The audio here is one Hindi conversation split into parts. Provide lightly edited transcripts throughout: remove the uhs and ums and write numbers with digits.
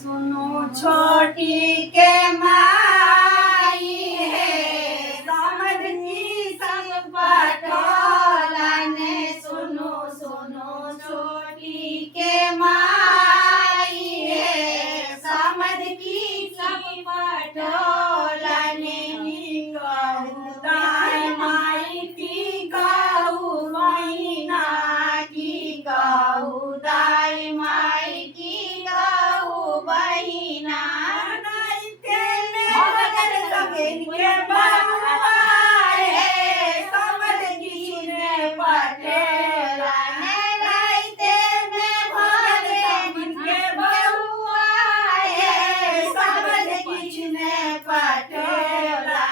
सुनो छोटी के माई है समझ की सब पटोला ने सुनो सुनो छोटी के माई है समझ की सब पटोला ने कहू दाई माई की कहू महीना की कहू दाई माई की कहू बहिना नैते में भगत समेत के बउआ है समझ गिने पटेला नैते में भगत समेत के बउआ है समझ गिने पटेला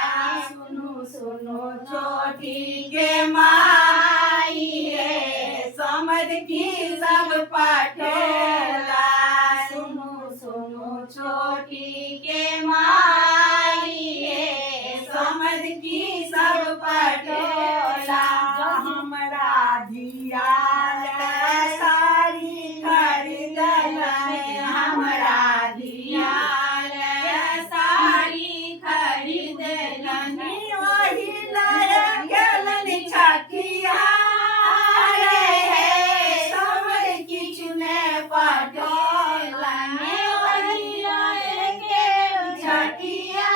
सुनो सुनो छोटी के माई है समझ की सब पटेला सुनो सुनो छोटी के माई है समझ की सब पटेला हमरा धिया साड़ी खरीदल हमरा धिया साड़ी खरीदल वही लया गेलन छठिया समझ किछु ने पटेला वही लया गेल छठिया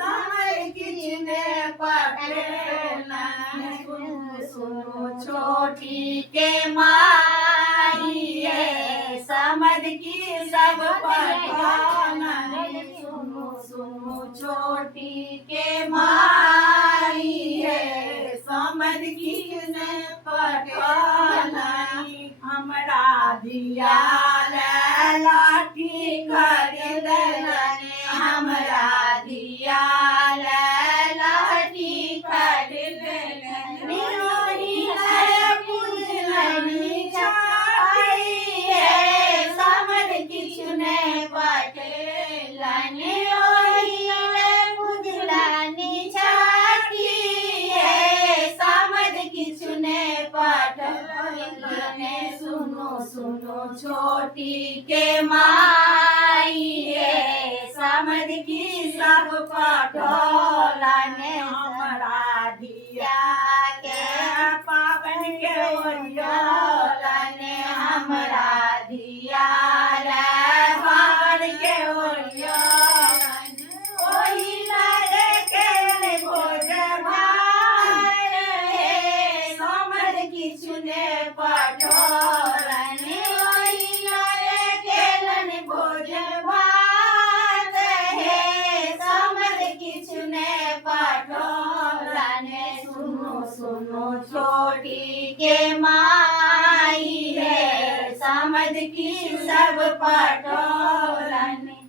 समझ किछु ने पटेला सुनो छोटी के माई है समझ की सब पटेला सुनो सुनो छोटी के माई है समझ की ने पटेला हमरा दिया लाठी खरीदल हमरा दिया लाठी खरीदल निरोही पुजलनी छाई है समझ किछु ने पटेला निरोही पुजलनी छाती है समझ किछु ने पटेला सुनो सुनो छोटी के माई है समझ की सब पटेला ने हमरा दिया के पावन के ओरियोला ने हमरा दिया पावन के ओरियोला ओही लागे के भोज भार है समझ किछु ने पटेला ने ओही लागे केलन भोज भात है समझ किछु ने पटेला ने सुनो सुनो छोटी के माई है समझ की सब पटेला ने